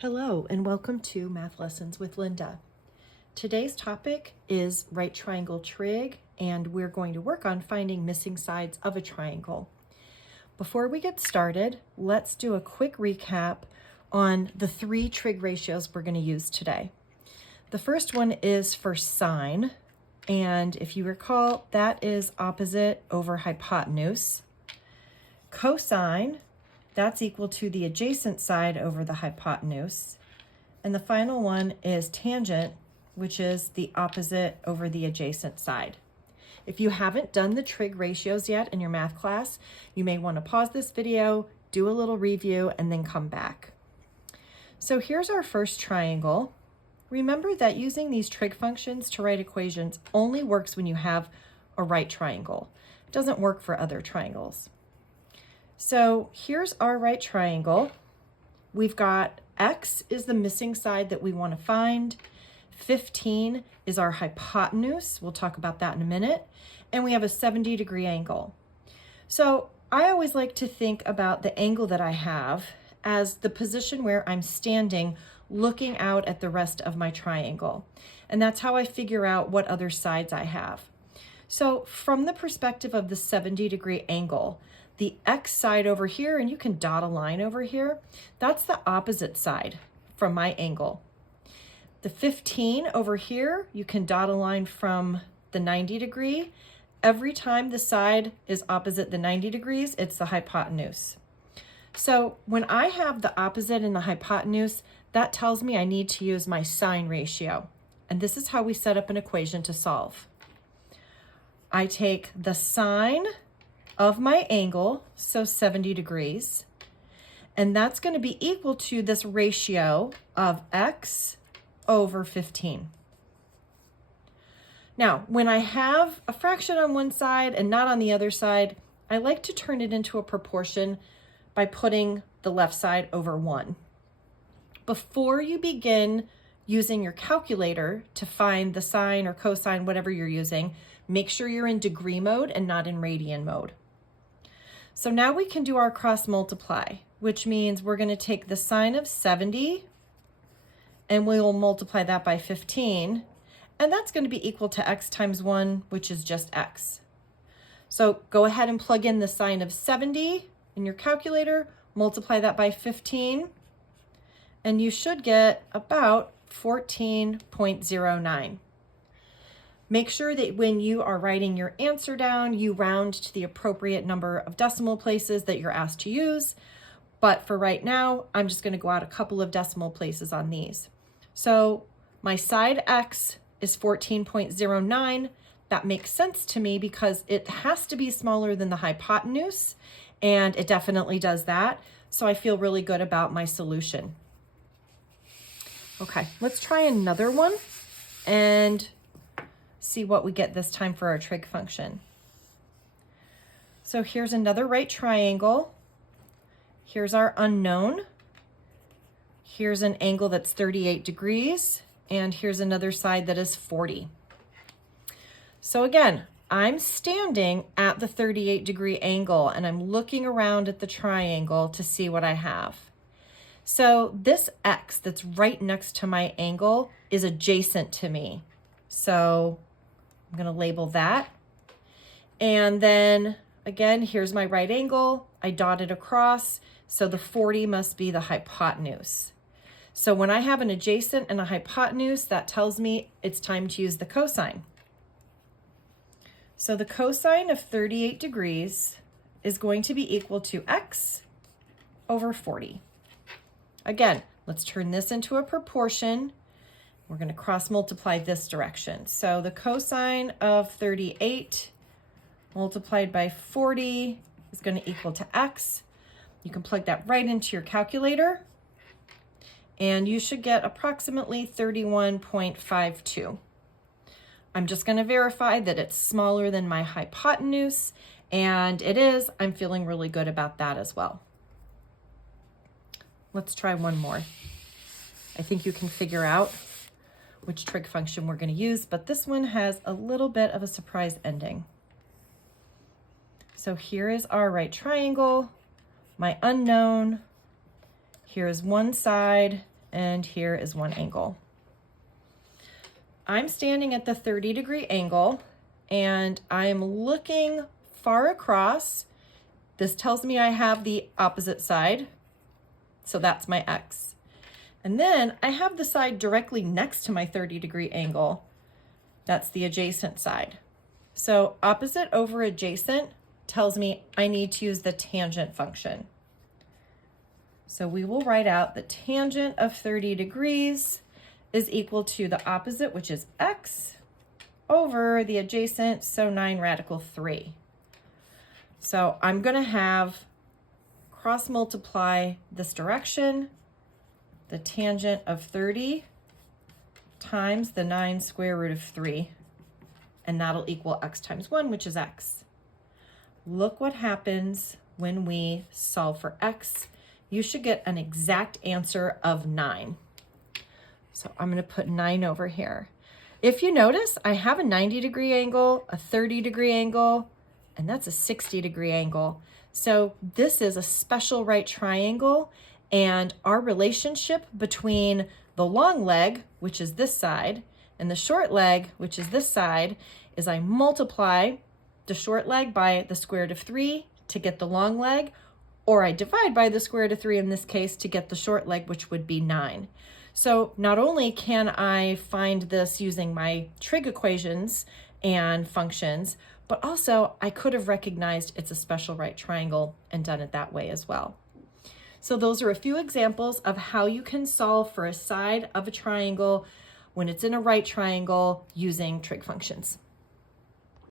Hello and welcome to Math Lessons with Linda. Today's topic is right triangle trig, and we're going to work on finding missing sides of a triangle. Before we get started, let's do a quick recap on the three trig ratios we're going to use today. The first one is for sine, and if you recall, that is opposite over hypotenuse. Cosine, that's equal to the adjacent side over the hypotenuse. And the final one is tangent, which is the opposite over the adjacent side. If you haven't done the trig ratios yet in your math class, you may want to pause this video, do a little review, and then come back. So here's our first triangle. Remember that using these trig functions to write equations only works when you have a right triangle. It doesn't work for other triangles. So here's our right triangle. We've got x is the missing side that we want to find. 15 is our hypotenuse. We'll talk about that in a minute. And we have a 70-degree angle. So I always like to think about the angle that I have as the position where I'm standing looking out at the rest of my triangle. And that's how I figure out what other sides I have. So from the perspective of the 70-degree angle, the x side over here, and you can dot a line over here, that's the opposite side from my angle. The 15 over here, you can dot a line from the 90 degree. Every time the side is opposite the 90 degrees, it's the hypotenuse. So when I have the opposite in the hypotenuse, that tells me I need to use my sine ratio. And this is how we set up an equation to solve. I take the sine of my angle, so 70 degrees, and that's going to be equal to this ratio of x over 15. Now, when I have a fraction on one side and not on the other side, I like to turn it into a proportion by putting the left side over 1. Before you begin using your calculator to find the sine or cosine, whatever you're using, make sure you're in degree mode and not in radian mode. So now we can do our cross multiply, which means we're going to take the sine of 70 and we'll multiply that by 15. And that's going to be equal to x times 1, which is just x. So go ahead and plug in the sine of 70 in your calculator, multiply that by 15, and you should get about 14.09. Make sure that when you are writing your answer down, you round to the appropriate number of decimal places that you're asked to use. But for right now, I'm just going to go out a couple of decimal places on these. So my side x is 14.09. That makes sense to me because it has to be smaller than the hypotenuse, and it definitely does that. So I feel really good about my solution. Okay, let's try another one and see what we get this time for our trig function. So here's another right triangle. Here's our unknown. Here's an angle that's 38 degrees, and here's another side that is 40. So again, I'm standing at the 38-degree angle, and I'm looking around at the triangle to see what I have. So this x that's right next to my angle is adjacent to me. So I'm going to label that. And then again, here's my right angle. I dotted across. So the 40 must be the hypotenuse. So when I have an adjacent and a hypotenuse, that tells me it's time to use the cosine. So the cosine of 38 degrees is going to be equal to x over 40. Again, let's turn this into a proportion. We're going to cross multiply this direction. So the cosine of 38 multiplied by 40 is going to equal to x. You can plug that right into your calculator, and you should get approximately 31.52. I'm just going to verify that it's smaller than my hypotenuse, and it is. I'm feeling really good about that as well. Let's try one more. I think you can figure out which trig function we're going to use, but this one has a little bit of a surprise ending. So here is our right triangle, my unknown, Here's one side and here is one angle. I'm standing at the 30-degree angle, and I'm looking far across. This tells me I have the opposite side, so that's my X. And then I have the side directly next to my 30-degree angle. That's the adjacent side. So opposite over adjacent tells me I need to use the tangent function. So we will write out the tangent of 30 degrees is equal to the opposite, which is X, over the adjacent, so 9 radical 3. So I'm going to have cross multiply this direction, the tangent of 30 times the 9 square root of 3, and that'll equal X times 1, which is X. Look what happens when we solve for X. You should get an exact answer of 9. So I'm going to put 9 over here. If you notice, I have a 90-degree angle, a 30-degree angle, and that's a 60-degree angle. So this is a special right triangle, and our relationship between the long leg, which is this side, and the short leg, which is this side, is I multiply the short leg by the square root of 3 to get the long leg, or I divide by the square root of 3 in this case to get the short leg, which would be 9. So not only can I find this using my trig equations and functions, but also I could have recognized it's a special right triangle and done it that way as well. So those are a few examples of how you can solve for a side of a triangle when it's in a right triangle using trig functions.